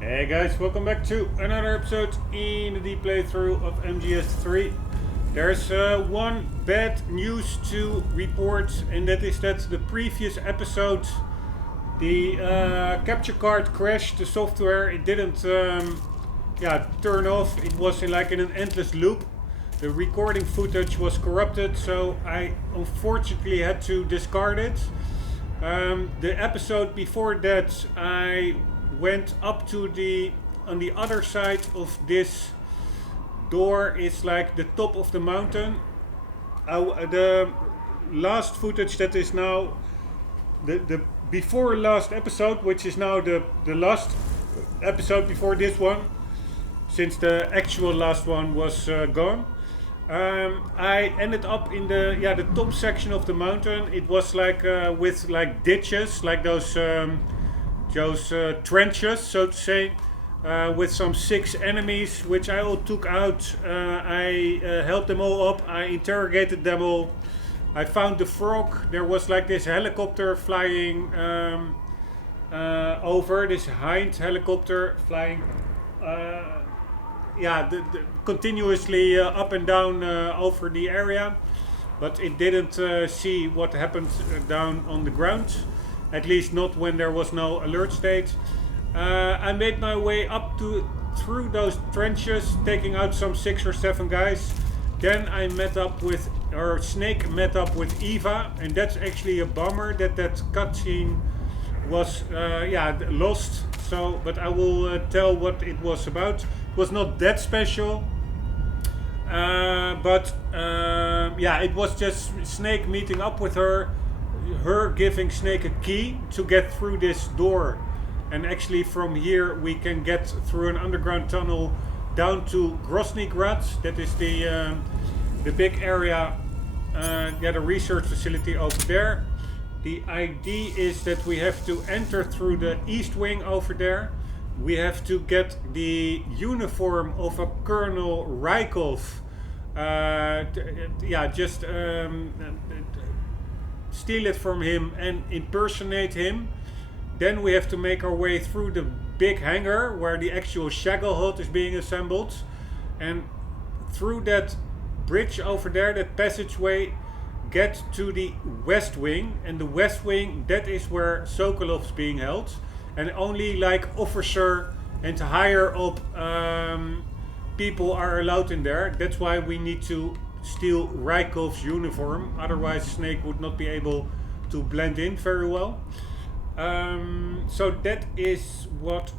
Hey guys, welcome back to another episode in the deep playthrough of MGS3. There's one bad news to report, and that is that the previous episode, the capture card crashed, the software, it didn't turn off. It was in an endless loop. The recording footage was corrupted, so I unfortunately had to discard it. The episode before that, I went up to on the other side of this door is like the top of the mountain. The last footage that is now the before last episode, which is now the last episode before this one, since the actual last one was gone. I ended up in the top section of the mountain. It was with ditches, like those trenches, so to say, with some 6 enemies, which I all took out. I helped them all up. I interrogated them all. I found the frog. There was this helicopter flying over, this Hind helicopter flying continuously up and down over the area, but it didn't see what happened down on the ground, at least not when there was no alert state. I made my way up through those trenches, taking out some 6 or 7 guys. Then I Snake met up with Eva, and that's actually a bummer that cutscene was lost. So, but I will tell what it was about. It was not that special, but it was just Snake meeting up with her giving Snake a key to get through this door, and actually from here we can get through an underground tunnel down to Groznygrad. That is the big area, the research facility over there. The idea is that we have to enter through the east wing over there. We have to get the uniform of a Colonel Rykov. Steal it from him and impersonate him. Then we have to make our way through the big hangar where the actual Shacklehold is being assembled, and through that bridge over there, that passageway, get to the west wing. And the west wing, that is where Sokolov's being held, and only officer and higher up people are allowed in there. That's why we need to steal Rykov's uniform, otherwise Snake would not be able to blend in very well. So that is what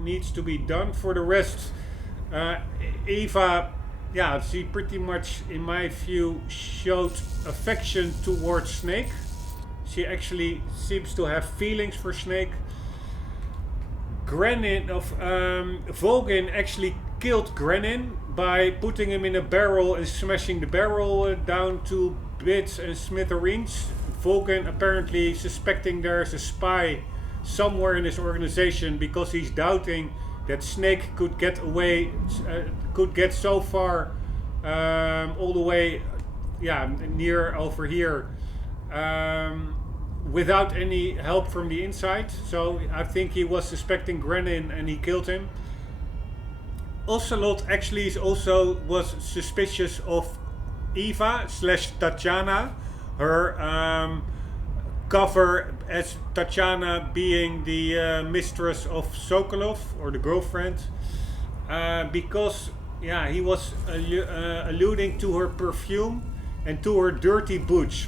needs to be done. For the rest, Eva, she pretty much, in my view, showed affection towards Snake. She actually seems to have feelings for Snake. Volgin actually killed Grenin by putting him in a barrel and smashing the barrel down to bits and smithereens. Volgin apparently suspecting there's a spy somewhere in his organization, because he's doubting that Snake could get away, could get so far, all the way, near over here, without any help from the inside. So I think he was suspecting Grenin and he killed him. Ocelot actually was suspicious of Eva / Tatiana, her cover as Tatiana being the mistress of Sokolov, or the girlfriend, because he was alluding to her perfume and to her dirty boots,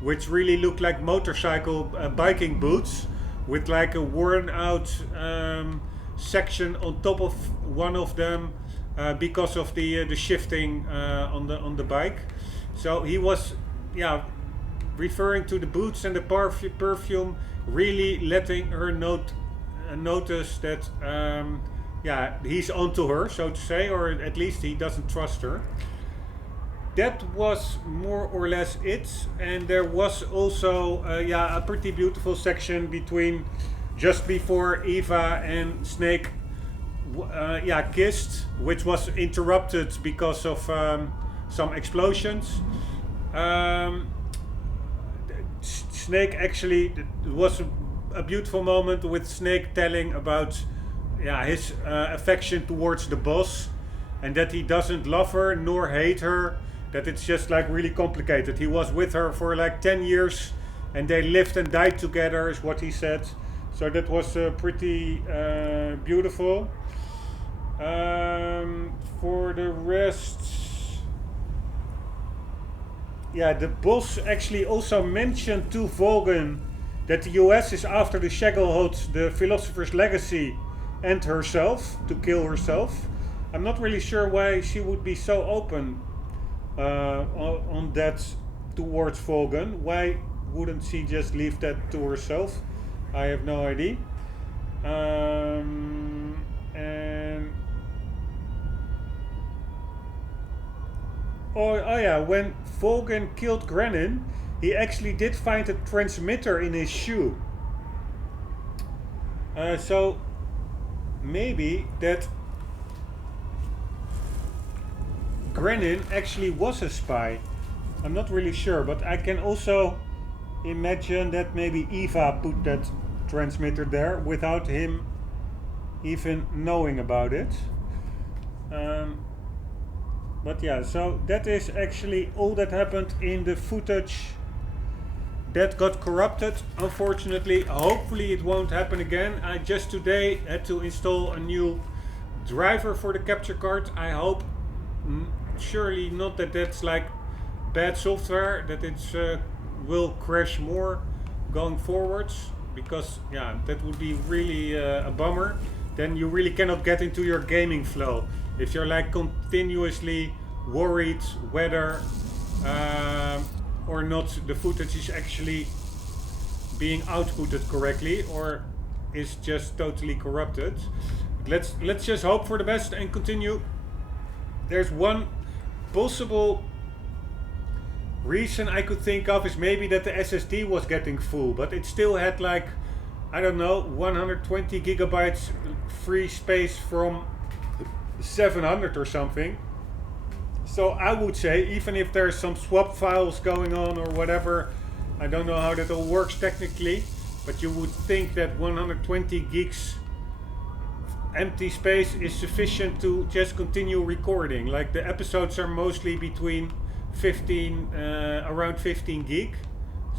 which really look like motorcycle biking boots, with a worn out section on top of one of them, because of the shifting on the bike. So he was referring to the boots and the perfume, really letting her notice that he's onto her, so to say, or at least he doesn't trust her. That was more or less it, and there was also a pretty beautiful section between, just before Eva and Snake kissed, which was interrupted because of some explosions. Snake actually was a beautiful moment with Snake telling about his affection towards the boss, and that he doesn't love her nor hate her, that it's just like really complicated. He was with her for like 10 years and they lived and died together is what he said. So that was pretty beautiful. For the rest, the boss actually also mentioned to Volgan that the US is after the Shagelhot, the philosopher's legacy, and herself, to kill herself. I'm not really sure why she would be so open on that towards Volgan. Why wouldn't she just leave that to herself? I have no idea. And when Volgan killed Grenin, he actually did find a transmitter in his shoe. So maybe that Grenin actually was a spy. I'm not really sure, but I can also imagine that maybe Eva put that transmitter there without him even knowing about it. But yeah, so that is actually all that happened in the footage that got corrupted, unfortunately. Hopefully it won't happen again. I just today had to install a new driver for the capture card. I hope surely not that that's like bad software, that it will crash more going forwards, because that would be really a bummer. Then you really cannot get into your gaming flow if you're like continuously worried whether or not the footage is actually being outputted correctly or is just totally corrupted. Let's just hope for the best and continue. There's one possible reason I could think of is maybe that the SSD was getting full, but it still had like, I don't know, 120 gigabytes free space from 700 or something. So I would say, even if there's some swap files going on or whatever, I don't know how that all works technically, but you would think that 120 gigs empty space is sufficient to just continue recording. Like the episodes are mostly between around 15 gig.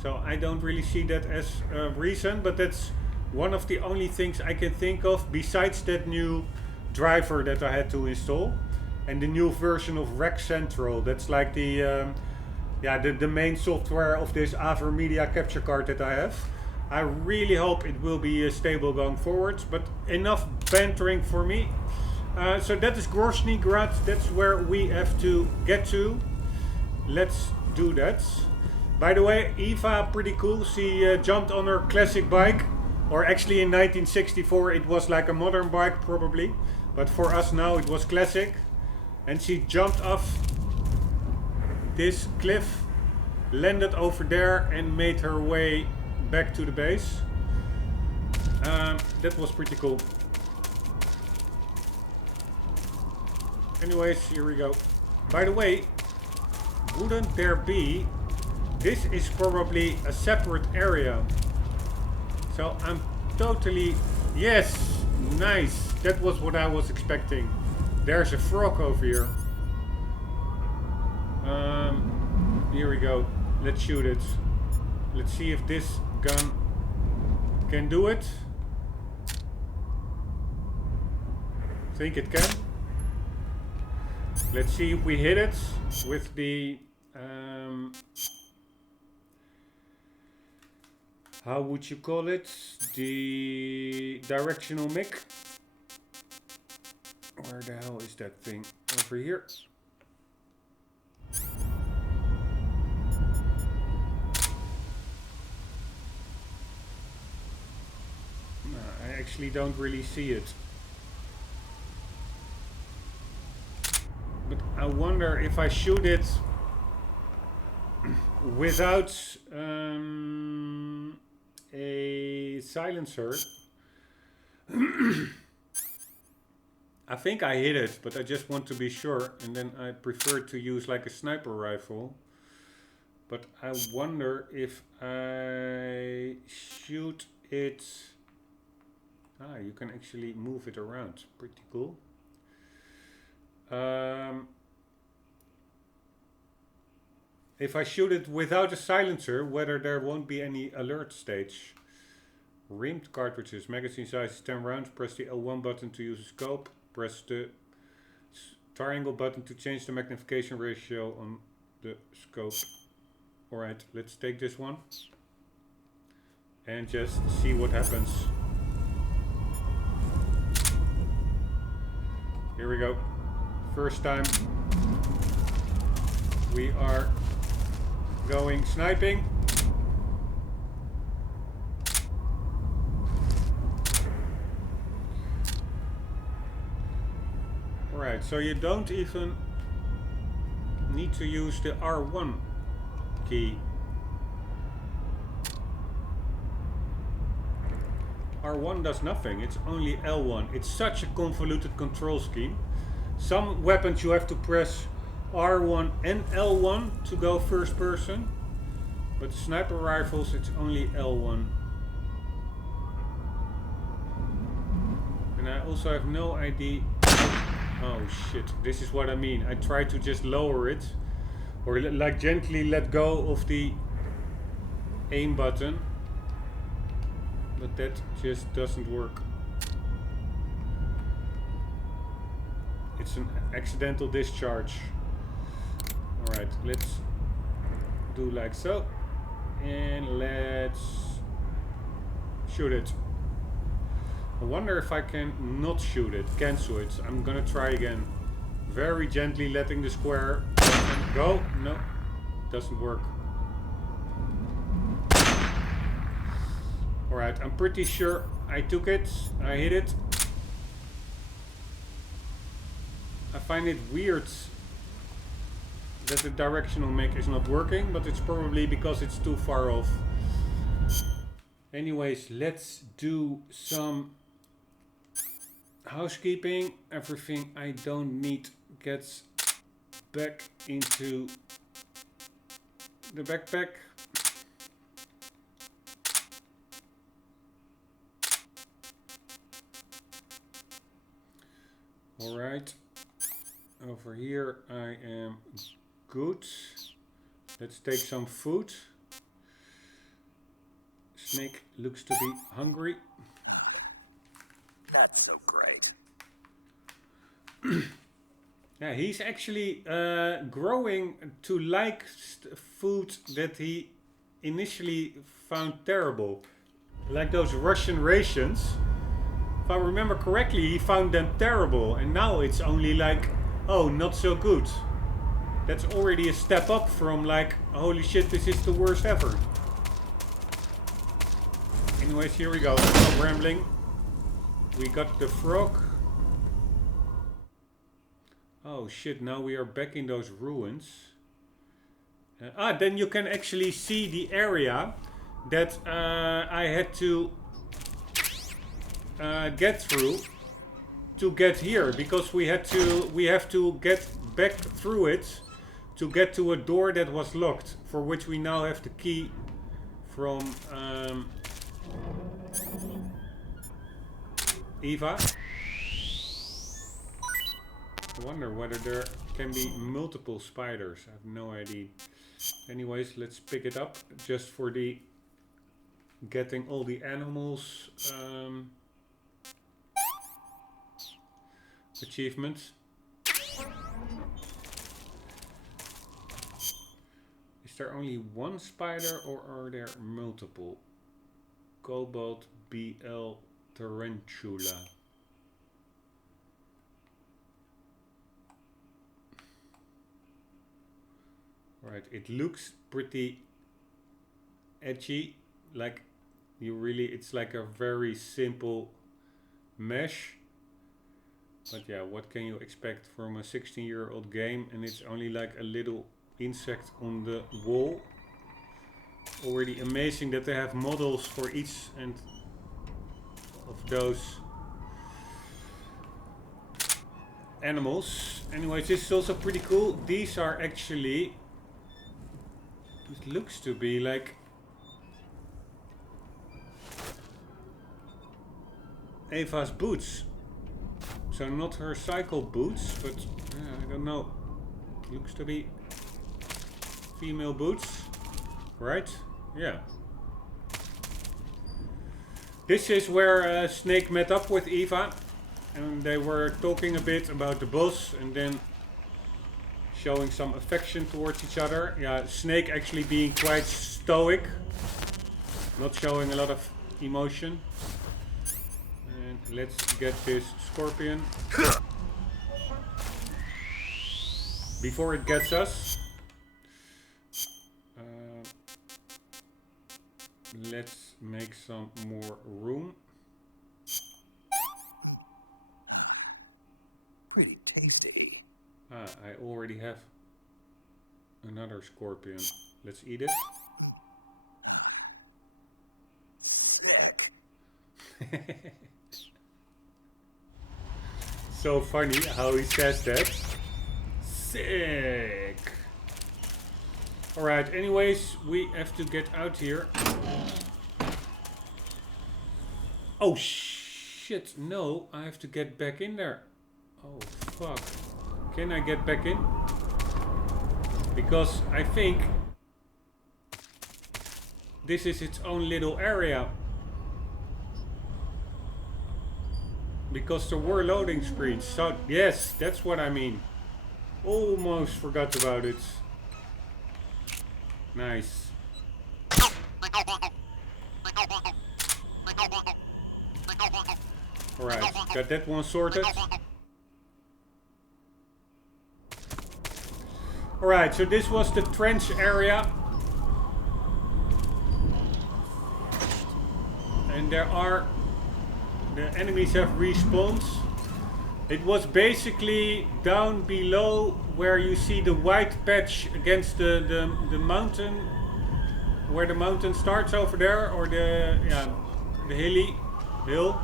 So I don't really see that as a reason, but that's one of the only things I can think of besides that new driver that I had to install and the new version of Rec Central. That's like the main software of this Avermedia capture card that I have. I really hope it will be stable going forwards, but enough bantering for me. So that is Grozny Grad, that's where we have to get to. Let's do that. By the way, Eva, pretty cool. She jumped on her classic bike, or actually in 1964 it was like a modern bike probably, but for us now it was classic. And she jumped off this cliff, landed over there and made her way back to the base. That was pretty cool. Anyways, here we go. By the way, wouldn't there be... This is probably a separate area. So I'm totally... Yes! Nice! That was what I was expecting. There's a frog over here. Here we go. Let's shoot it. Let's see if this gun can do it. Think it can. Let's see if we hit it with the how would you call it? The directional mic. Where the hell is that thing? Over here. No, I actually don't really see it. But I wonder if I shoot it without a silencer. I think I hit it, but I just want to be sure, and then I prefer to use like a sniper rifle. But I wonder if I shoot it's... Ah, you can actually move it around. Pretty cool. If I shoot it without a silencer, whether there won't be any alert stage. Rimmed cartridges. Magazine size is 10 rounds. Press the L1 button to use a scope. Press the triangle button to change the magnification ratio on the scope. Alright, let's take this one. And just see what happens. Here we go. First time we are going sniping. Alright, so you don't even need to use the R1 key. R1 does nothing, it's only L1. It's such a convoluted control scheme. Some weapons you have to press R1 and L1 to go first person, but the sniper rifles it's only L1. And I also have no idea. Oh shit, this is what I mean. I try to just lower it, or like gently let go of the aim button. But that just doesn't work. It's an accidental discharge. Alright, let's do like so. And let's shoot it. I wonder if I can not shoot it, cancel it. I'm gonna try again. Very gently letting the square go. No, doesn't work. Alright, I'm pretty sure I took it, I hit it. I find it weird that the directional mech is not working, but it's probably because it's too far off. Anyways, let's do some housekeeping. Everything I don't need gets back into the backpack. Alright, over here I am good. Let's take some food. Snake looks to be hungry. Not so great. Yeah, he's actually growing to like food that he initially found terrible. Like those Russian rations. If I remember correctly, he found them terrible, and now it's only like, oh, not so good. That's already a step up from like, holy shit, this is the worst ever. Anyways, here we go. Stop rambling. We got the frog. Oh shit, now we are back in those ruins. Then you can actually see the area that I had to get through to get here, because we have to get back through it to get to a door that was locked, for which we now have the key from Eva. I wonder whether there can be multiple spiders. I have no idea. Anyways, let's pick it up just for the getting all the animals achievements. Is there only one spider or are there multiple? Cobalt BL Tarantula. Right, it looks pretty edgy, like it's like a very simple mesh. But yeah, what can you expect from a 16-year-old game, and it's only like a little insect on the wall. Already amazing that they have models for each and of those animals. Anyways, this is also pretty cool. These are actually, it looks to be like Eva's boots. So not her cycle boots, but I don't know. Looks to be female boots, right? Yeah. This is where Snake met up with Eva, and they were talking a bit about the boss, and then showing some affection towards each other. Yeah, Snake actually being quite stoic, not showing a lot of emotion. And let's get this scorpion before it gets us. Let's make some more room. Pretty tasty. Ah, I already have another scorpion. Let's eat it. Sick. So funny how he says that. Sick. Alright, anyways, we have to get out here. Oh shit, no, I have to get back in there. Oh fuck. Can I get back in? Because I think this is its own little area. Because there were loading screens. So yes, that's what I mean. Almost forgot about it. Nice. Alright, got that one sorted. Alright, so this was the trench area. And there are... the enemies have respawns. It was basically down below where you see the white patch against the mountain, where the mountain starts over there, or the hill.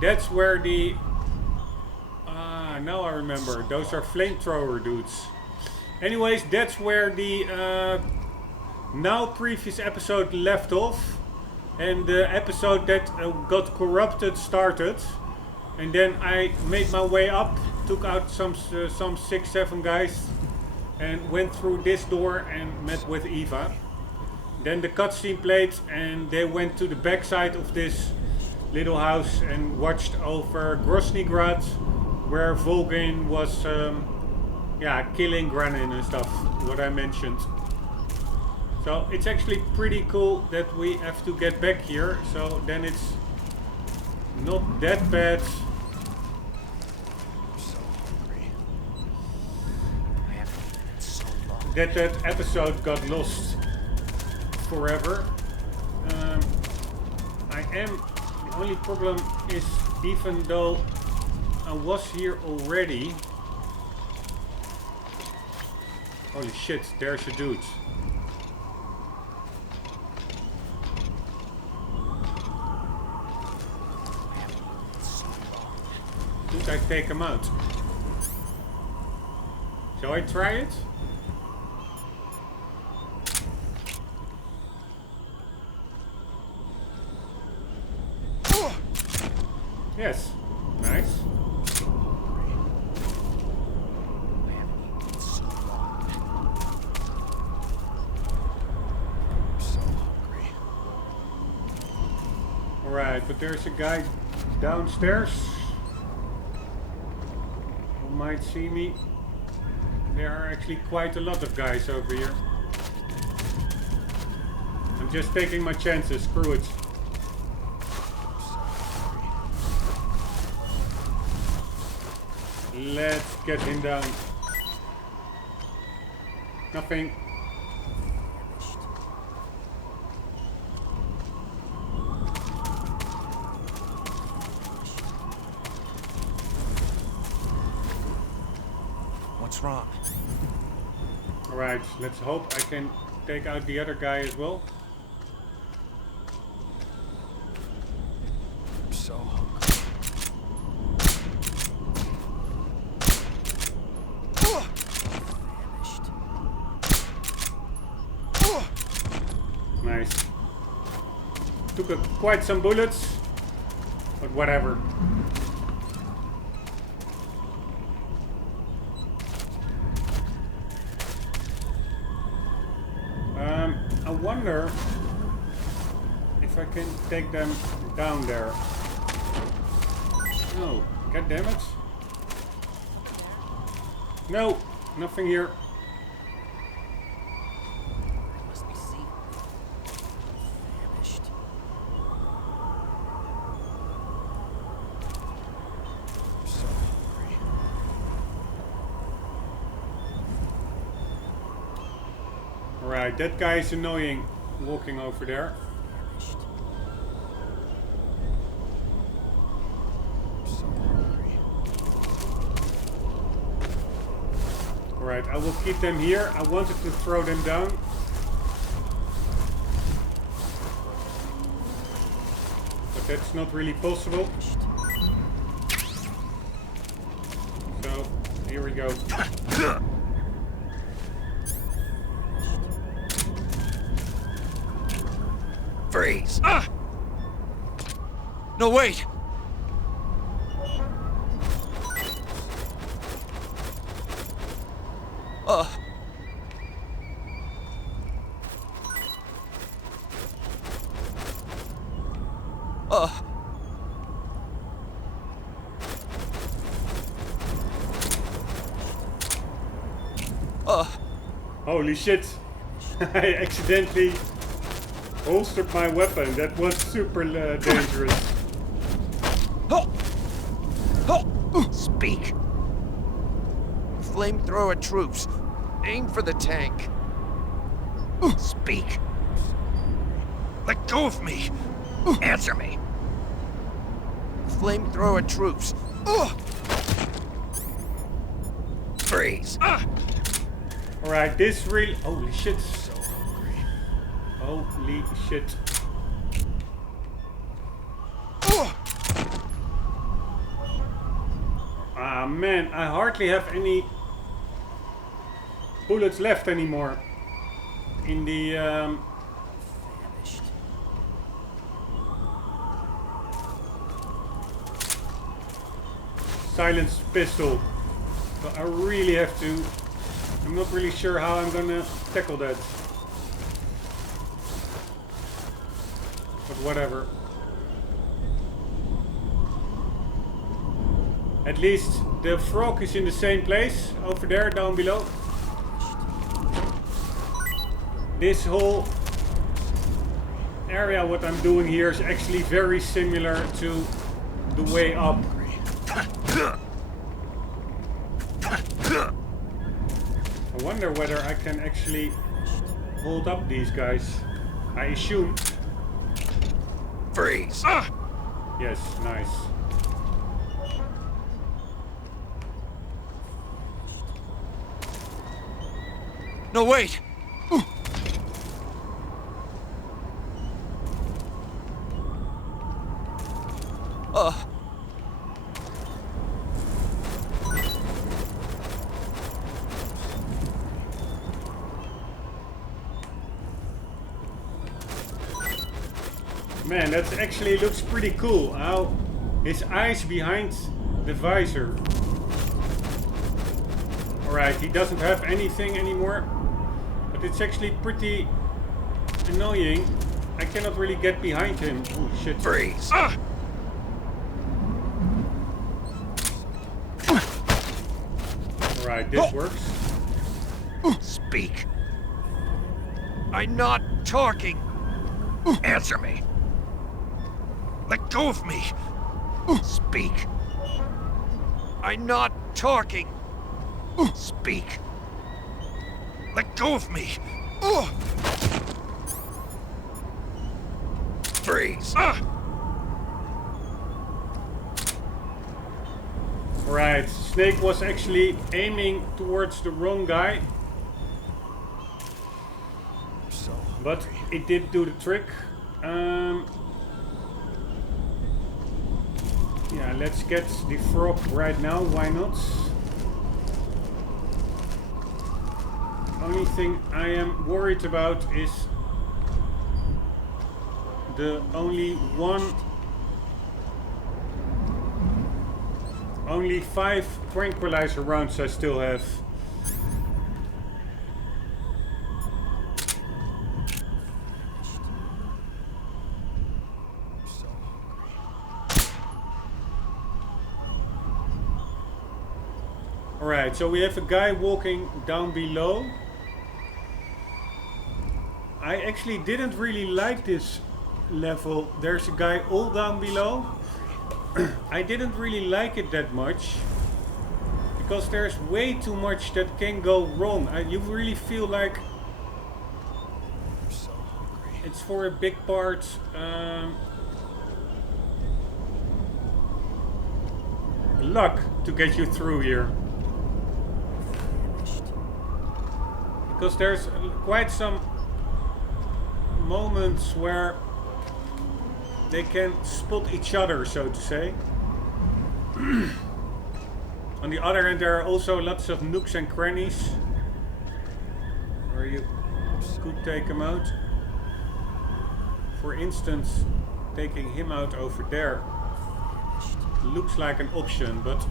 That's where the now I remember, those are flamethrower dudes. Anyways, that's where the now previous episode left off, and the episode that got corrupted started. And then I made my way up, took out some 6-7 guys, and went through this door and met with Eva. Then the cutscene played, and they went to the backside of this little house and watched over Groznygrad, where Volgin was killing Granin and stuff, what I mentioned. So it's actually pretty cool that we have to get back here, so then it's not that bad. That episode got lost forever. The only problem is, even though I was here already. Holy shit, there's a dude. Should I take him out? Shall I try it? Yes, nice. Alright, but there's a guy downstairs who might see me. There are actually quite a lot of guys over here. I'm just taking my chances, screw it. Let's get him down. Nothing. What's wrong? Alright, let's hope I can take out the other guy as well. I'm so hungry. Nice. Took quite some bullets. But whatever. I wonder if I can take them down there. No, god damn it. No, nothing here. Must be seen. Famished. I'm so hungry. Alright, that guy is annoying walking over there. Famished. I'm so hungry. Alright, I will keep them here. I wanted to throw them down. But that's not really possible. So, here we go. Freeze! Ah! No, wait! Uh. Holy shit! I accidentally holstered my weapon. That was super dangerous. Speak. Flamethrower troops. Aim for the tank. Speak. Let go of me. Answer me. Flamethrower troops. Freeze. Alright, this really... Holy shit. So hungry. Holy shit. Ah man, I hardly have any bullets left anymore in the Famished. silenced pistol. So I really have to... I'm not really sure how I'm gonna tackle that. But whatever. At least the frog is in the same place over there down below. This whole area, what I'm doing here, is actually very similar to the way up. I wonder whether I can actually hold up these guys. I assume. Freeze. Yes, nice. No, wait. Man, that actually looks pretty cool. How his eyes behind the visor. Alright, he doesn't have anything anymore. But it's actually pretty annoying. I cannot really get behind him. Oh shit. Freeze. Alright, this works. Speak. I'm not talking. Answer me. Let go of me. Speak. I'm not talking. Speak. Let go of me. Freeze. Right, Snake was actually aiming towards the wrong guy. So But it did do the trick. Yeah, let's get the frog right now, why not? Only thing I am worried about is the only one Only 5 tranquilizer rounds I still have. Alright, so we have a guy walking down below. I actually didn't really like this level. There's a guy all down below. I didn't really like it that much. Because there's way too much that can go wrong. You really feel like it's for a big part luck to get you through here. Because there's quite some moments where they can spot each other, so to say. On the other hand, there are also lots of nooks and crannies where you could take him out. For instance, taking him out over there looks like an option, but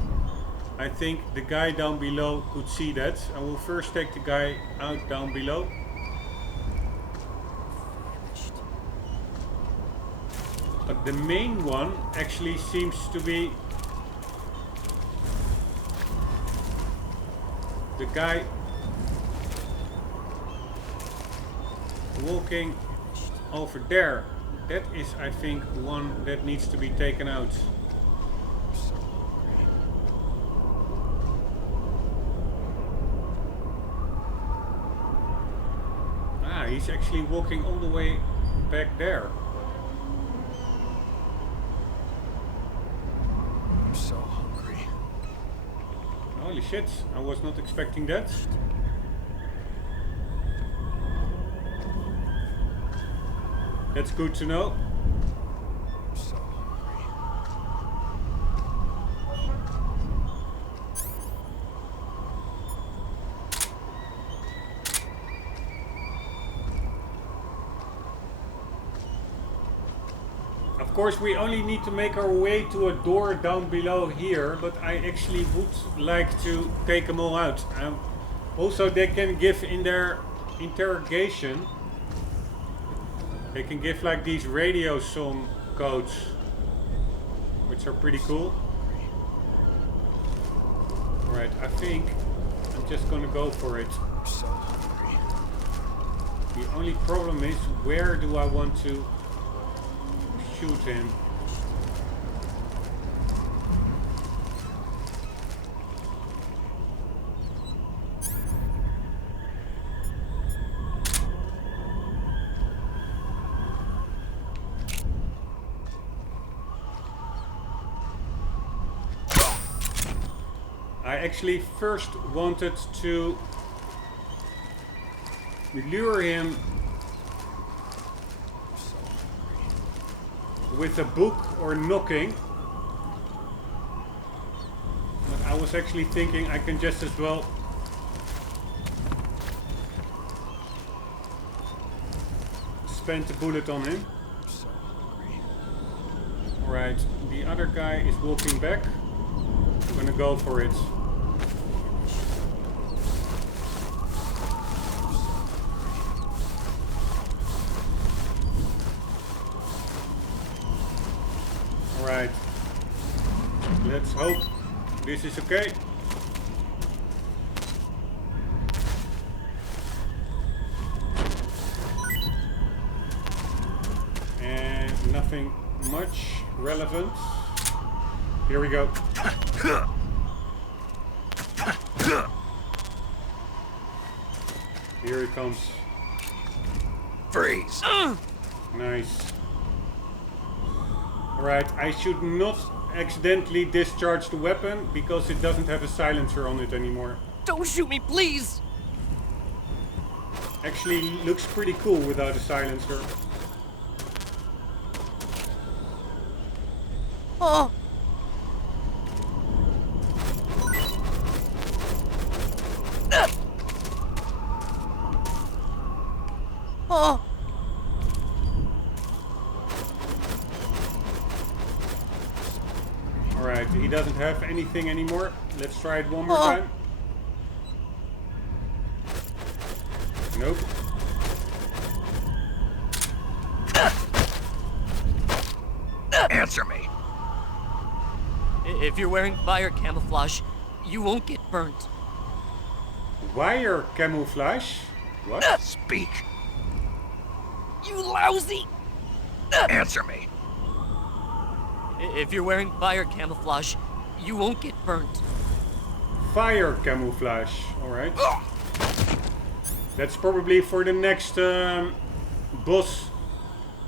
I think the guy down below could see that. I will first take the guy out down below. But the main one actually seems to be the guy walking over there. That is, I think, one that needs to be taken out. Ah, he's actually walking all the way back there. I'm so hungry. Holy shit, I was not expecting that. That's good to know. I'm so hungry. Of course, we only need to make our way to a door down below here, but I actually would like to take them all out. Also, they can give in their interrogation, they can give like these radio song codes, which are pretty cool. Alright, I think I'm just gonna go for it. I'm so hungry. The only problem is, where do I want to shoot him? I actually first wanted to lure him with a book or knocking, but I was actually thinking I can just as well spend the bullet on him. I'm so hungry. Alright, the other guy is walking back. I'm gonna go for it. Alright, let's hope this is okay. And nothing much relevant. Here we go. Here it comes. Freeze! Nice. Alright, I should not accidentally discharge the weapon because it doesn't have a silencer on it anymore. Don't shoot me, please! Actually looks pretty cool without a silencer. Oh! Oh! Alright. Alright, he doesn't have anything anymore. Let's try it one more time. Nope. Answer me. If you're wearing fire camouflage, you won't get burnt. Wire camouflage? What? Speak. You lousy! Answer me. If you're wearing fire camouflage, you won't get burnt. Fire camouflage. Alright. That's probably for the next boss.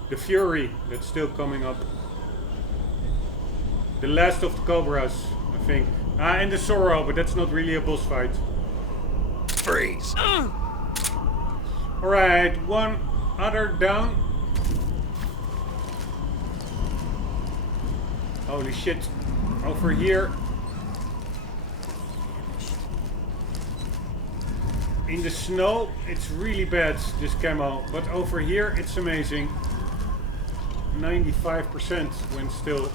The Fury. That's still coming up. The last of the Cobras, I think. And the Sorrow, but that's not really a boss fight. Freeze. Alright, one other down. Holy shit. Over here. In the snow, it's really bad, this camo. But over here, it's amazing. 95% when still.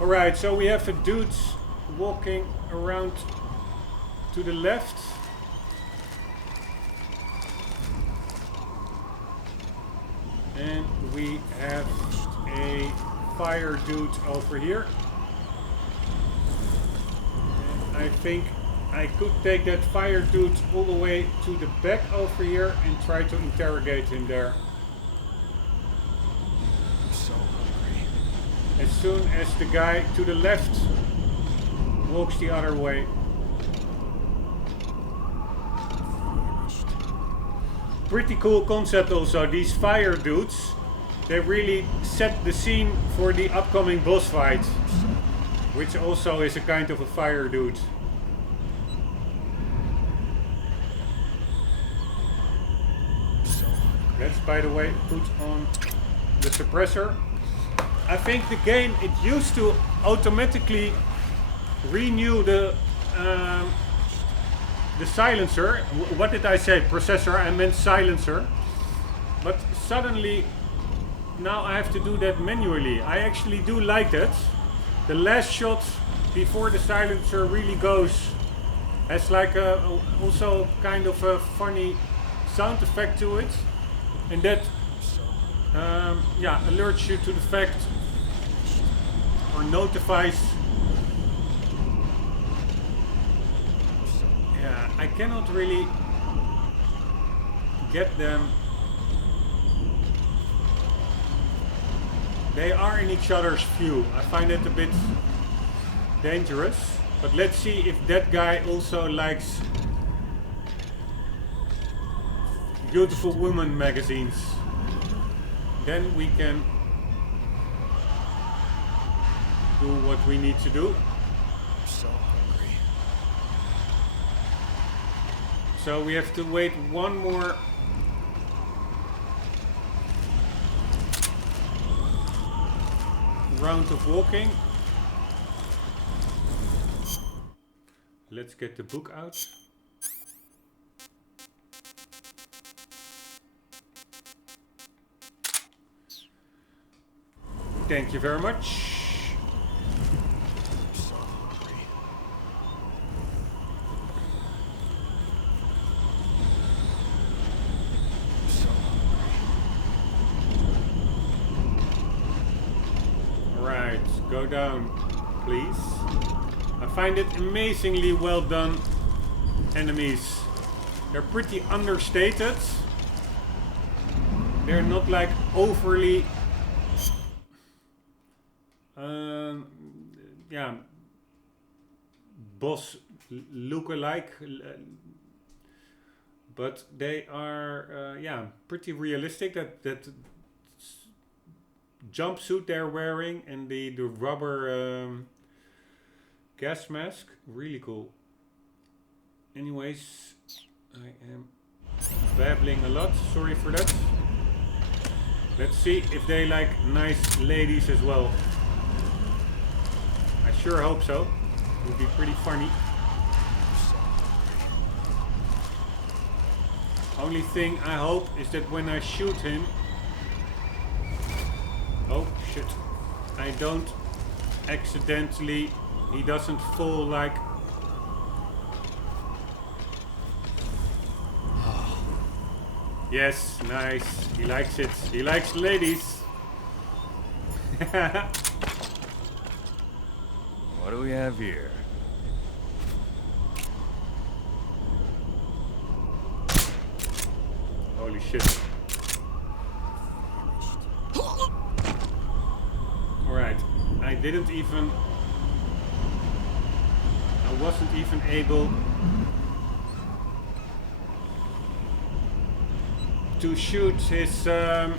Alright, so we have a dude walking around to the left. And we have a fire dude over here. And I think I could take that fire dude all the way to the back over here and try to interrogate him there. I'm so hungry. As soon as the guy to the left walks the other way. Pretty cool concept also, these fire dudes. They really set the scene for the upcoming boss fight. Which also is a kind of a fire dude. Let's, by the way, put on the suppressor. I think the game, it used to automatically renew the silencer. What did I say? Processor, I meant silencer. But suddenly, now I have to do that manually. I actually do like that. The last shot before the silencer really goes has like also kind of a funny sound effect to it. And that yeah, alerts you to the fact or notifies. Yeah, I cannot really get them. They are in each other's view. I find it a bit dangerous. But let's see if that guy also likes Beautiful Woman magazines. Then we can do what we need to do. I'm so hungry. So we have to wait one more round of walking. Let's get the book out. Thank you very much. I'm so hungry. I'm so hungry. Alright, go down, please. I find it amazingly well done enemies. They're pretty understated. They're not like overly yeah, boss look-alike, but they are yeah, pretty realistic. That jumpsuit they're wearing and the rubber gas mask, really cool. Anyways, I am babbling a lot, sorry for that. Let's see if they like nice ladies as well. I sure hope so. It would be pretty funny. Only thing I hope is that when I shoot him... Oh shit. I don't accidentally he doesn't fall like... Yes, nice. He likes it. He likes ladies. What do we have here? Holy shit. Alright, I wasn't even able to shoot his head.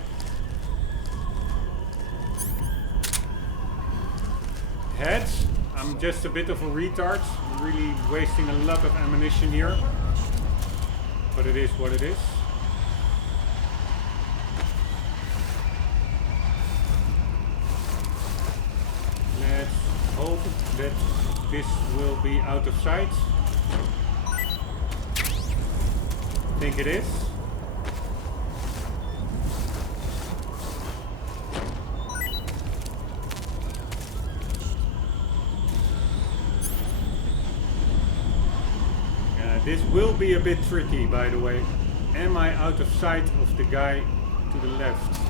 I'm just a bit of a retard, really wasting a lot of ammunition here, but it is what it is. Let's hope that this will be out of sight. I think it is. This will be a bit tricky, by the way. Am I out of sight of the guy to the left?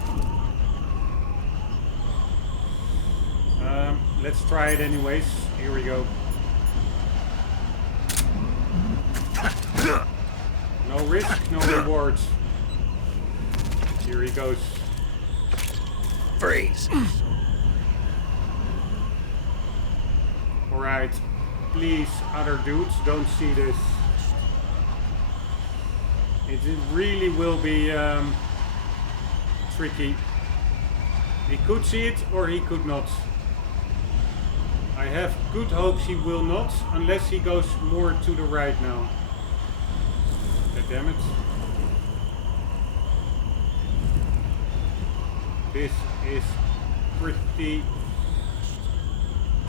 Let's try it anyways. Here we go. No risk, no rewards. Here he goes. Freeze! Alright. Please, other dudes, don't see this. It really will be tricky. He could see it or he could not. I have good hopes he will not, unless he goes more to the right now. God damn it. This is pretty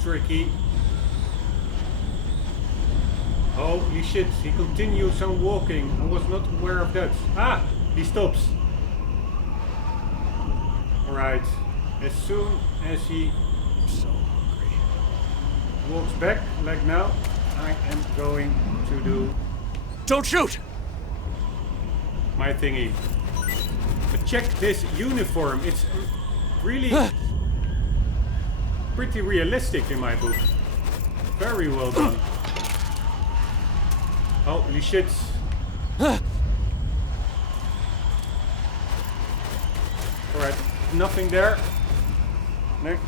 tricky. Holy shit, he continues on walking. I was not aware of that. Ah, he stops. Alright, as soon as he walks back, like now, I am going to do... Don't shoot! My thingy. But check this uniform, it's really pretty realistic in my book. Very well done. Holy shit. Alright, nothing there. No.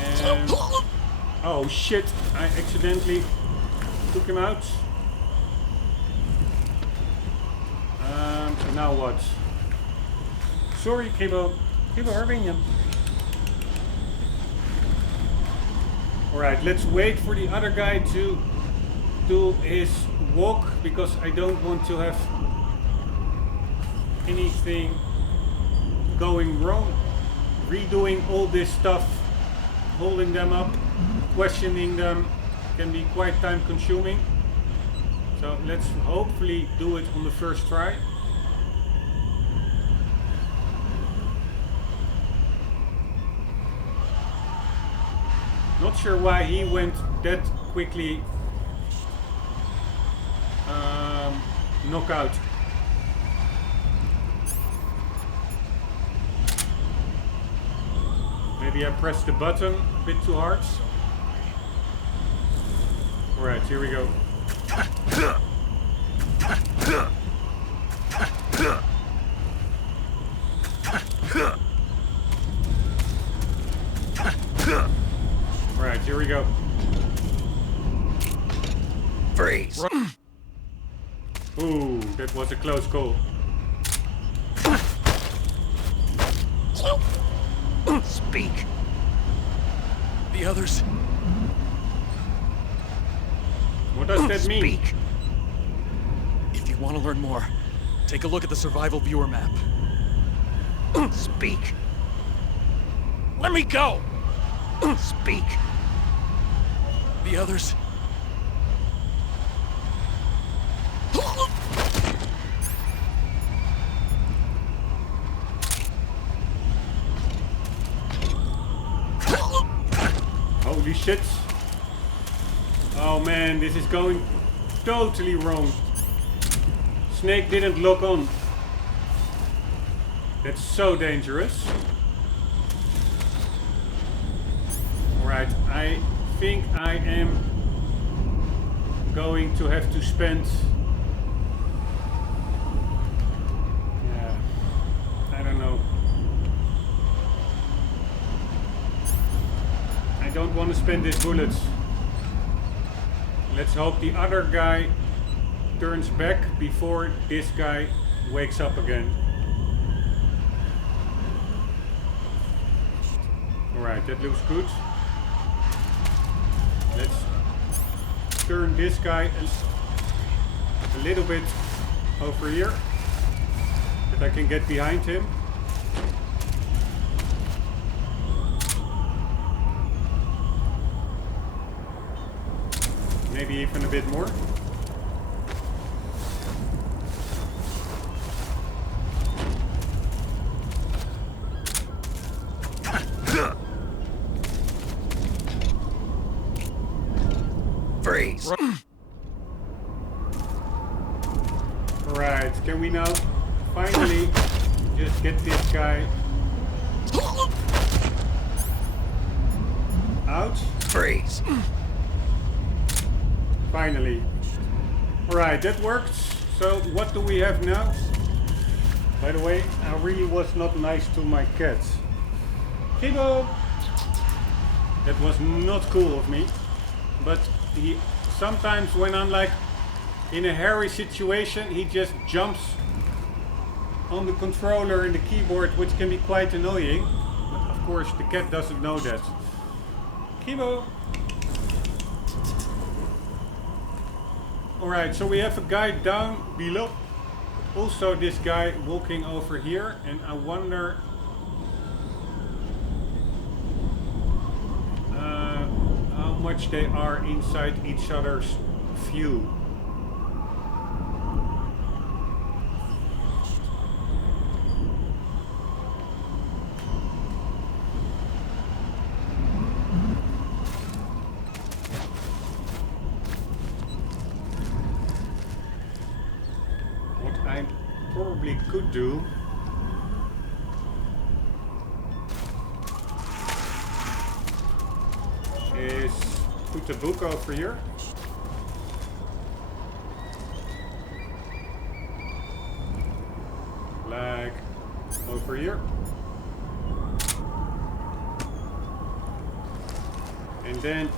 And... oh shit, I accidentally took him out. Now what? Sorry, Kibo. Kibo hurting him. Alright, let's wait for the other guy to do his walk, because I don't want to have anything going wrong. Redoing all this stuff, holding them up, questioning them can be quite time consuming. So let's hopefully do it on the first try. Not sure why he went that quickly knockout. Maybe I pressed the button a bit too hard. Alright, here we go. Alright, here we go. Freeze! Ooh, that was a close call. Speak. The others. What does that mean? Speak. If you want to learn more, take a look at the survival viewer map. Speak. Let me go! Speak. The others. shit. Oh man, this is going totally wrong. Snake didn't lock on. That's so dangerous. Alright, I think I am going to have to spend... Yeah, I don't know. I don't want to spend these bullets. Let's hope the other guy turns back before this guy wakes up again. Alright, that looks good. Let's turn this guy a little bit over here, that I can get behind him. Maybe even a bit more. Freeze! Right, can we now finally just get this guy out? Freeze! Finally. Alright, that worked. So what do we have now? By the way, I really was not nice to my cats. Kibo! That was not cool of me. But he sometimes when I'm like in a hairy situation, he just jumps on the controller and the keyboard, which can be quite annoying. But of course the cat doesn't know that. Kibo! Alright, so we have a guy down below. Also this guy walking over here, and I wonder how much they are inside each other's view. Probably could do is put the book over here. Like over here. And then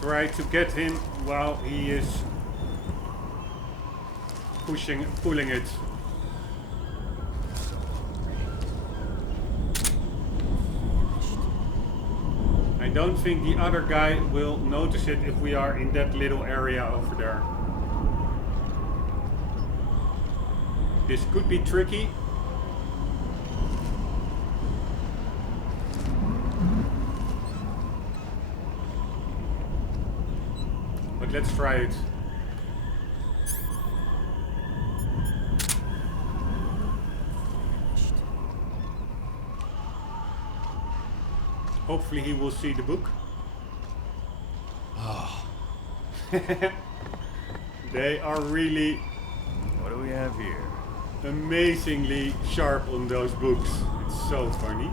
try to get him while he is pulling it. I don't think the other guy will notice it if we are in that little area over there. This could be tricky. But let's try it. Hopefully he will see the book. Oh. They are really What do we have here? amazingly sharp on those books. It's so funny.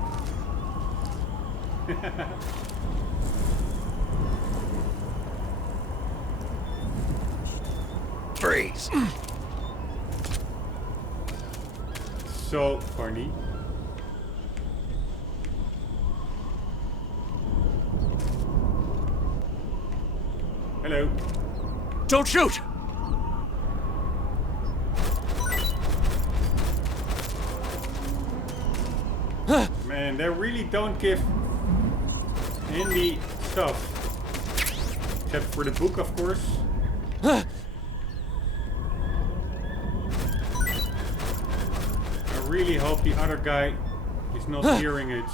Freeze! So funny. Hello. Don't shoot! Man, they really don't give any stuff. Except for the book, of course. I really hope the other guy is not hearing it.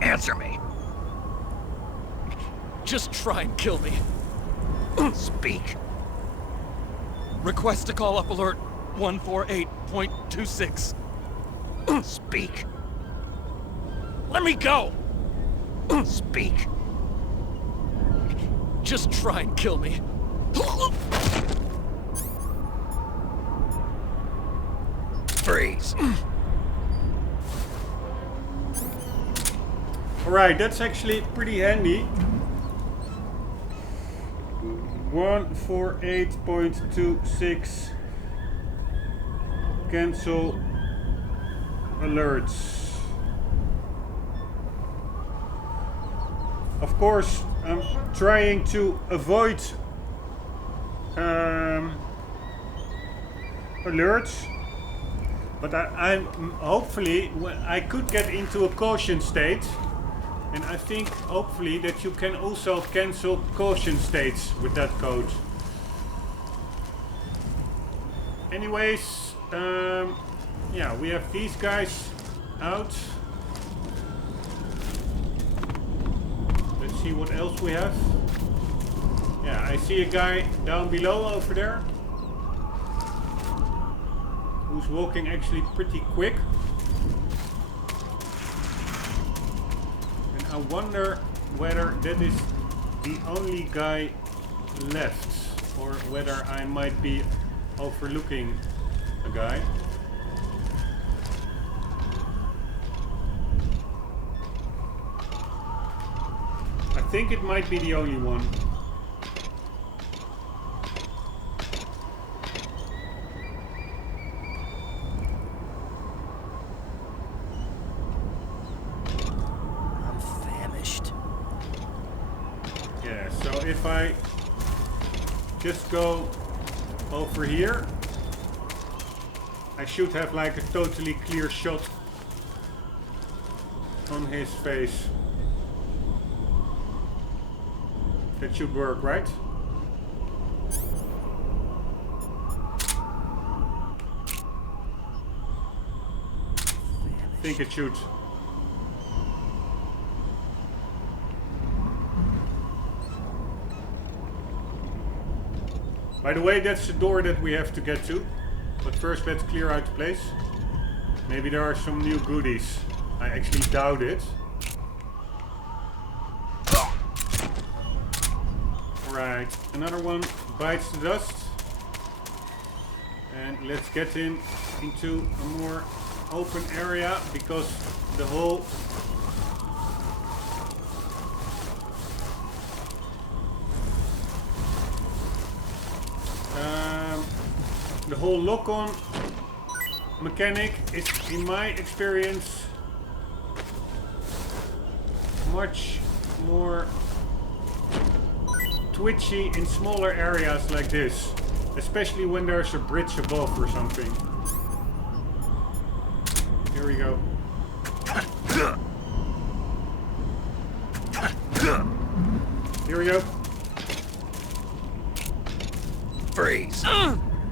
Answer me. Just try and kill me. Speak. Request to call up alert 148.26. Speak. Let me go! Speak. Just try and kill me. Freeze. Alright, that's actually pretty handy. 148.26. Cancel alerts. Of course, I'm trying to avoid alerts, but I'm hopefully I could get into a caution state, and I think hopefully that you can also cancel caution states with that code. Anyways, yeah, we have these guys out. Let's see what else we have. Yeah, I see a guy down below over there who's walking actually pretty quick. And I wonder whether that is the only guy left, or whether I might be overlooking a guy. I think it might be the only one. I'm famished. Yeah, so if I just go over here, I should have like a totally clear shot on his face. That should work, right? I think it should. By the way, that's the door that we have to get to. But first let's clear out the place. Maybe there are some new goodies. I actually doubt it. Right, another one bites the dust. And let's get him into a more open area, because the whole lock-on mechanic is, in my experience, much more twitchy in smaller areas like this, especially when there's a bridge above or something. Here we go. Here we go. Freeze.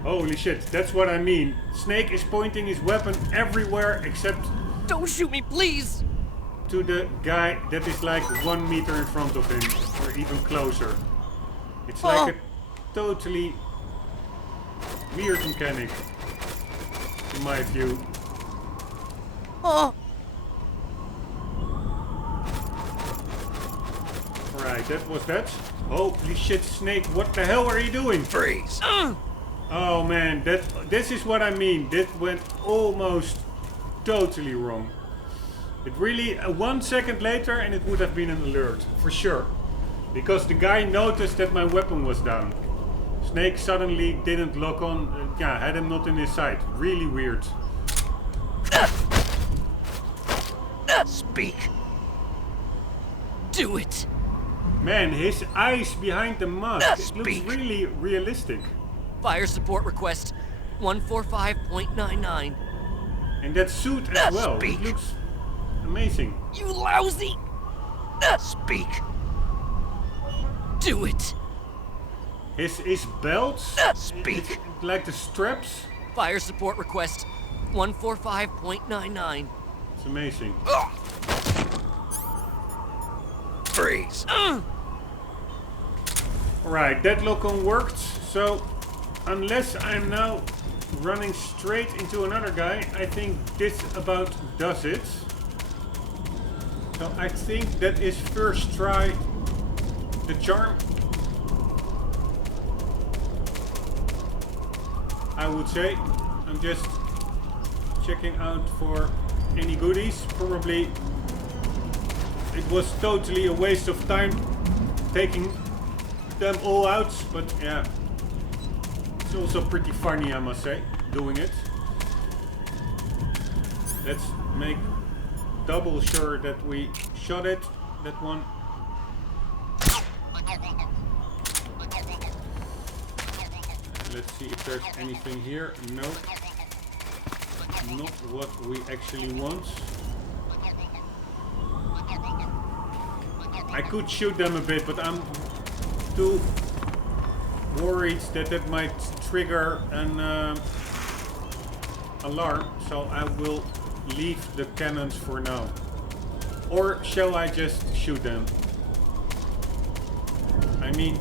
Holy shit, that's what I mean. Snake is pointing his weapon everywhere except Don't shoot me, please! to the guy that is like 1 meter in front of him, or even closer. It's like a totally weird mechanic, in my view. Oh, Alright, that was that. Holy shit, Snake, what the hell are you doing? Freeze. Oh man, this is what I mean. That went almost totally wrong. It really, 1 second later and it would have been an alert, for sure. Because the guy noticed that my weapon was down. Snake suddenly didn't lock on, yeah, had him not in his sight. Really weird. Speak. do it! Man, his eyes behind the mask, it looks Speak. really realistic. Fire support request 145.99. And that suit as well, Speak. it looks amazing. You lousy! Speak. Do it! His belts, Speak. it's like the straps, Fire support request 145.99. it's amazing. Freeze. Alright, that lock-on worked. So, unless I'm now running straight into another guy, I think this about does it. So I think that is first try the charm. I would say. I'm just checking out for any goodies. Probably it was totally a waste of time taking them all out, but yeah, it's also pretty funny, I must say, doing it. Let's make double sure that we shot it, that one. Let's see if there's anything here. No, not what we actually want. I could shoot them a bit, but I'm too worried that that might trigger an alarm, so I will leave the cannons for now. Or shall I just shoot them? I mean,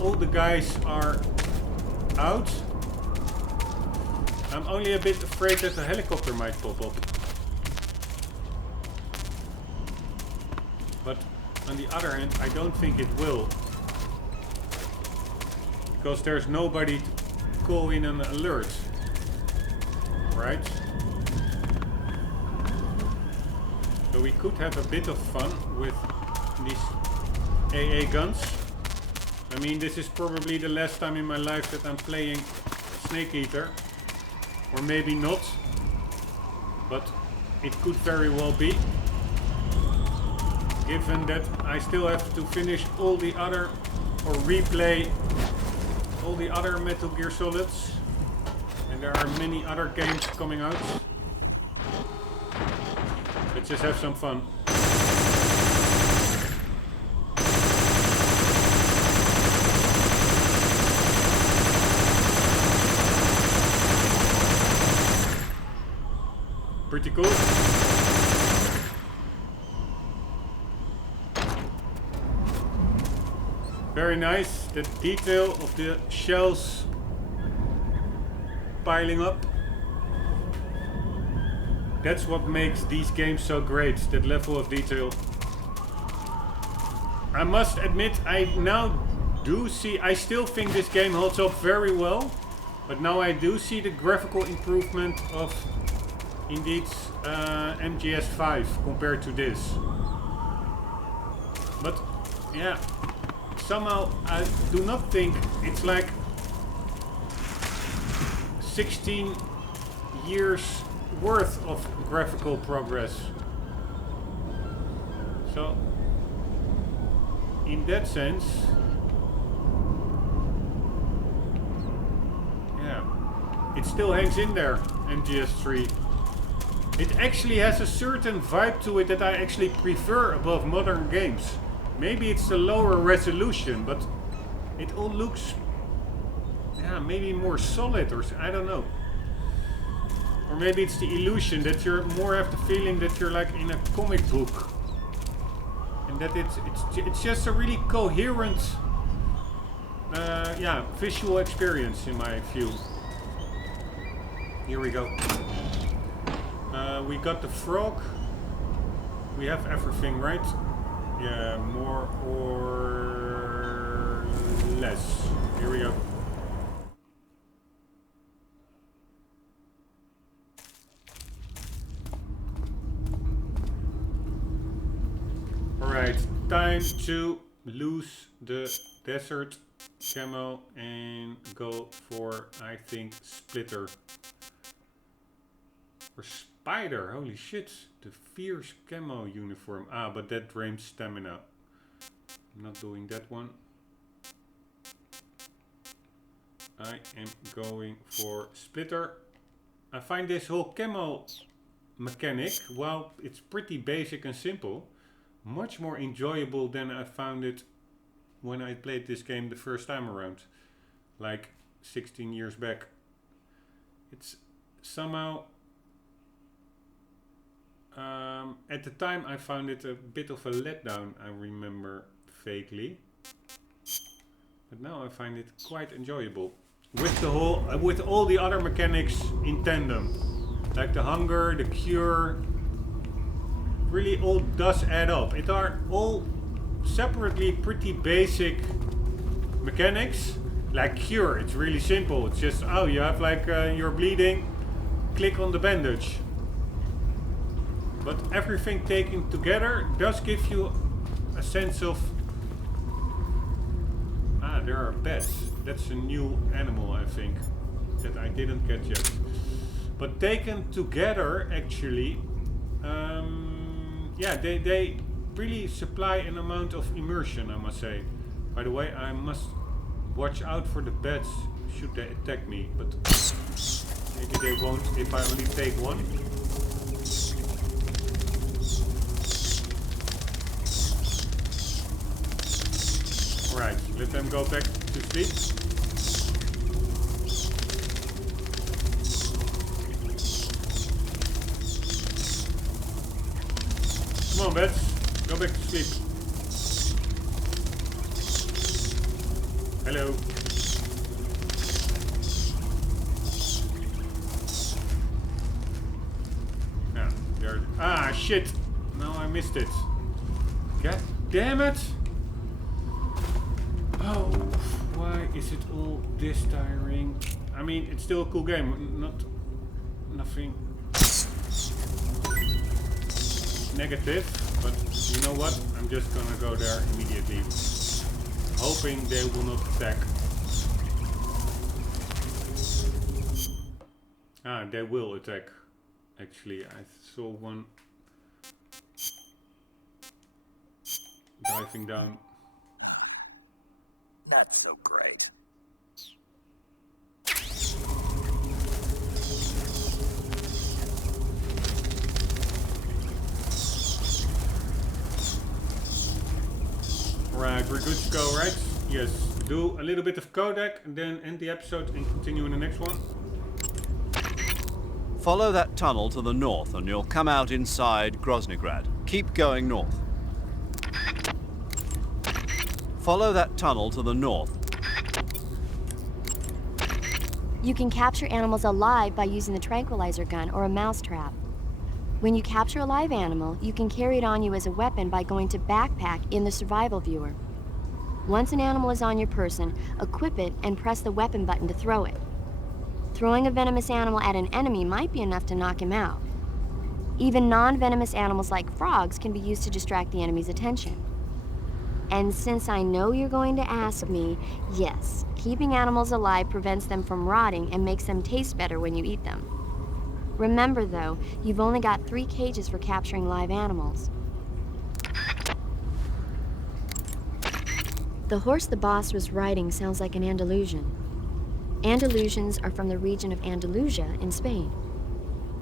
all the guys are out. I'm only a bit afraid that the helicopter might pop up. But on the other hand, I don't think it will. Because there's nobody to call in an alert. Right? So we could have a bit of fun with these AA guns. I mean, this is probably the last time in my life that I'm playing Snake Eater. Or maybe not. But it could very well be. Given that I still have to finish all the other, or replay all the other Metal Gear Solids. And there are many other games coming out. Let's just have some fun. Pretty cool. Very nice. The detail of the shells piling up. That's what makes these games so great, that level of detail. I must admit, I now do see, I still think this game holds up very well, but now I do see the graphical improvement of indeed MGS5 compared to this. But yeah, somehow I do not think it's like 16 years worth of graphical progress. So in that sense, yeah, it still hangs in there, MGS3. It actually has a certain vibe to it that I actually prefer above modern games. Maybe it's the lower resolution, but it all looks, yeah, maybe more solid, or I don't know. Or maybe it's the illusion that you're more have the feeling that you're like in a comic book, and that it's just a really coherent, yeah, visual experience in my view. Here we go. We got the frog. We have everything, right? Yeah, more or less. Here we go. Alright, time to lose the desert camo and go for, I think, Splitter. Or Spider, holy shit. The fierce camo uniform. Ah, but that drains stamina. I'm not doing that one. I am going for Splitter. I find this whole camo mechanic, while it's pretty basic and simple, much more enjoyable than I found it when I played this game the first time around. Like 16 years back. It's somehow... at the time I found it a bit of a letdown, I remember vaguely. But now I find it quite enjoyable. With all the other mechanics in tandem. Like the hunger, the cure. Really all does add up. It are all separately pretty basic mechanics. Like cure, it's really simple. It's just, oh, you have like, you're bleeding, click on the bandage. But everything taken together does give you a sense of, there are bats. That's a new animal, I think, that I didn't get yet. But taken together, actually, yeah, they really supply an amount of immersion, I must say. By the way, I must watch out for the bats should they attack me, but maybe they won't if I only take one. Alright, let them go back to sleep. Come on, bats, go back to sleep. Hello. Yeah, there. Ah, shit! No, I missed it. God damn it! Oh, why is it all this tiring? I mean, it's still a cool game. Nothing negative, but you know what? I'm just gonna go there immediately. Hoping they will not attack. Ah, they will attack. Actually, I saw one diving down. Not so great. Right, we're good to go, right? Yes. Do a little bit of codec and then end the episode and continue in the next one. Follow that tunnel to the north and you'll come out inside Groznygrad. Keep going north. Follow that tunnel to the north. You can capture animals alive by using the tranquilizer gun or a mousetrap. When you capture a live animal, you can carry it on you as a weapon by going to Backpack in the survival viewer. Once an animal is on your person, equip it and press the weapon button to throw it. Throwing a venomous animal at an enemy might be enough to knock him out. Even non-venomous animals like frogs can be used to distract the enemy's attention. And since I know you're going to ask me, yes, keeping animals alive prevents them from rotting and makes them taste better when you eat them. Remember though, you've only got 3 cages for capturing live animals. The horse the boss was riding sounds like an Andalusian. Andalusians are from the region of Andalusia in Spain.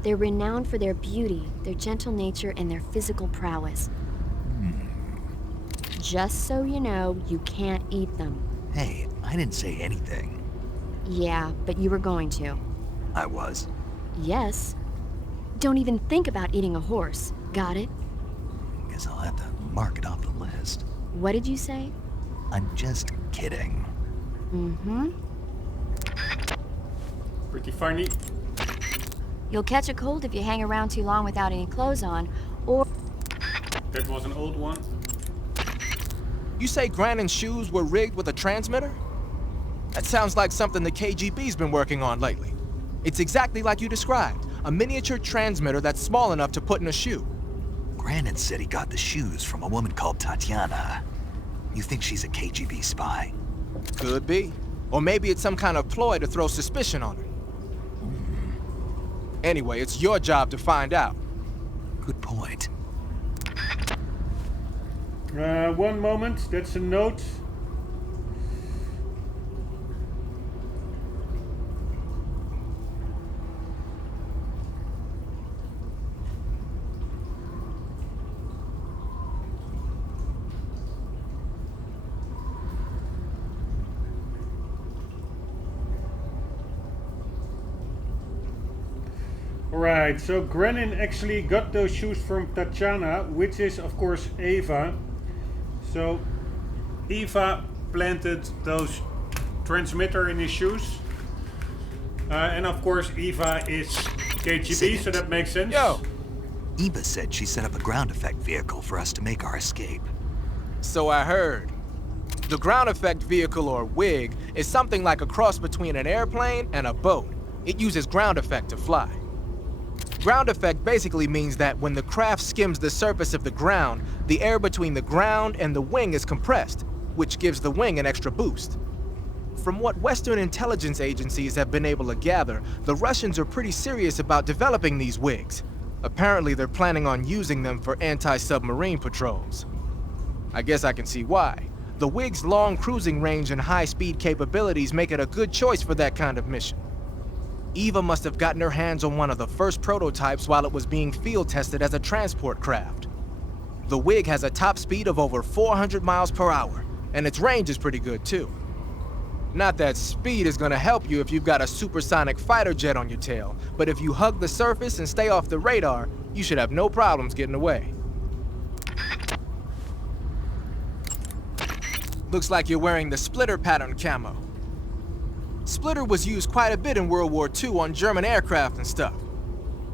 They're renowned for their beauty, their gentle nature, and their physical prowess. Just so you know, you can't eat them. Hey, I didn't say anything. Yeah, but you were going to. I was. Yes. Don't even think about eating a horse. Got it? Guess I'll have to mark it off the list. What did you say? I'm just kidding. Mm-hmm. Pretty funny. You'll catch a cold if you hang around too long without any clothes on, or... That was an old one. You say Grannon's shoes were rigged with a transmitter? That sounds like something the KGB's been working on lately. It's exactly like you described, a miniature transmitter that's small enough to put in a shoe. Grannon said he got the shoes from a woman called Tatiana. You think she's a KGB spy? Could be. Or maybe it's some kind of ploy to throw suspicion on her. Anyway, it's your job to find out. Good point. One moment, that's a note. Right, so Grannon actually got those shoes from Tatiana, which is of course Eva. So Eva planted those transmitter in his shoes. And of course, Eva is KGB, so that makes sense. Yo, Eva said she set up a ground effect vehicle for us to make our escape. so I heard. The ground effect vehicle, or WIG, is something like a cross between an airplane and a boat. It uses ground effect to fly. Ground effect basically means that when the craft skims the surface of the ground, the air between the ground and the wing is compressed, which gives the wing an extra boost. From what Western intelligence agencies have been able to gather, the Russians are pretty serious about developing these WIGs. Apparently, they're planning on using them for anti-submarine patrols. I guess I can see why. The WIG's long cruising range and high-speed capabilities make it a good choice for that kind of mission. Eva must have gotten her hands on one of the first prototypes while it was being field tested as a transport craft. The WIG has a top speed of over 400 miles per hour, and its range is pretty good too. Not that speed is gonna help you if you've got a supersonic fighter jet on your tail, but if you hug the surface and stay off the radar, you should have no problems getting away. Looks like you're wearing the splitter pattern camo. Splitter was used quite a bit in World War II on German aircraft and stuff.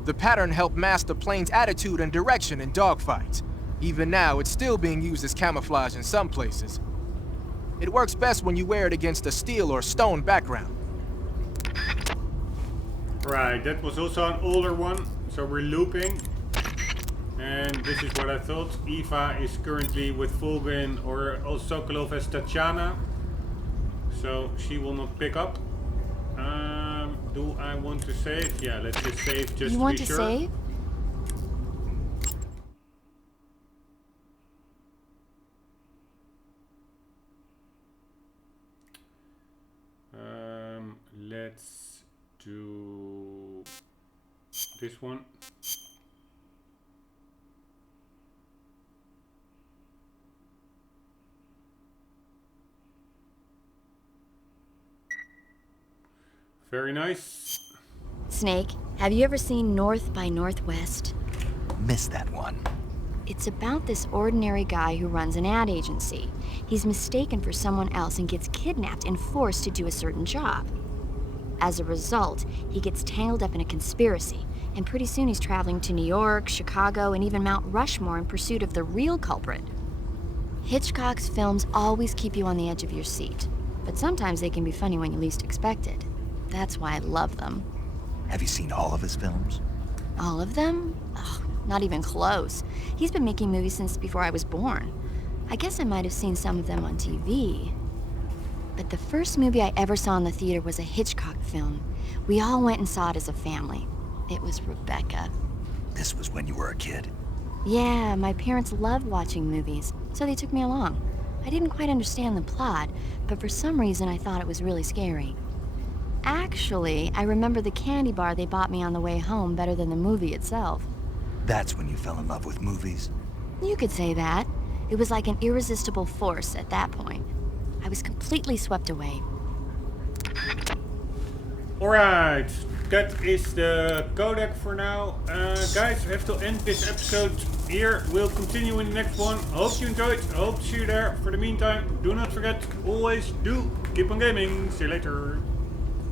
The pattern helped mask the plane's attitude and direction in dogfights. Even now, it's still being used as camouflage in some places. It works best when you wear it against a steel or stone background. Right, that was also an older one, so we're looping. And this is what I thought. Eva is currently with Fulgin or Sokolov as Tatiana. So she will not pick up. Do I want to save? Yeah, let's just save just You to want be to sure. save? Let's do this one. Very nice. Snake, have you ever seen North by Northwest? Missed that one. It's about this ordinary guy who runs an ad agency. He's mistaken for someone else and gets kidnapped and forced to do a certain job. As a result, he gets tangled up in a conspiracy, and pretty soon he's traveling to New York, Chicago, and even Mount Rushmore in pursuit of the real culprit. Hitchcock's films always keep you on the edge of your seat, but sometimes they can be funny when you least expect it. That's why I love them. Have you seen all of his films? All of them? Ugh, not even close. He's been making movies since before I was born. I guess I might have seen some of them on TV. But the first movie I ever saw in the theater was a Hitchcock film. We all went and saw it as a family. It was Rebecca. This was when you were a kid. Yeah, my parents loved watching movies, so they took me along. I didn't quite understand the plot, but for some reason I thought it was really scary. Actually, I remember the candy bar they bought me on the way home better than the movie itself. That's when you fell in love with movies. You could say that. It was like an irresistible force at that point. I was completely swept away. Alright, that is the codec for now. Guys, I have to end this episode here. We'll continue in the next one. Hope you enjoyed. Hope to see you there. For the meantime, do not forget, always do keep on gaming. See you later.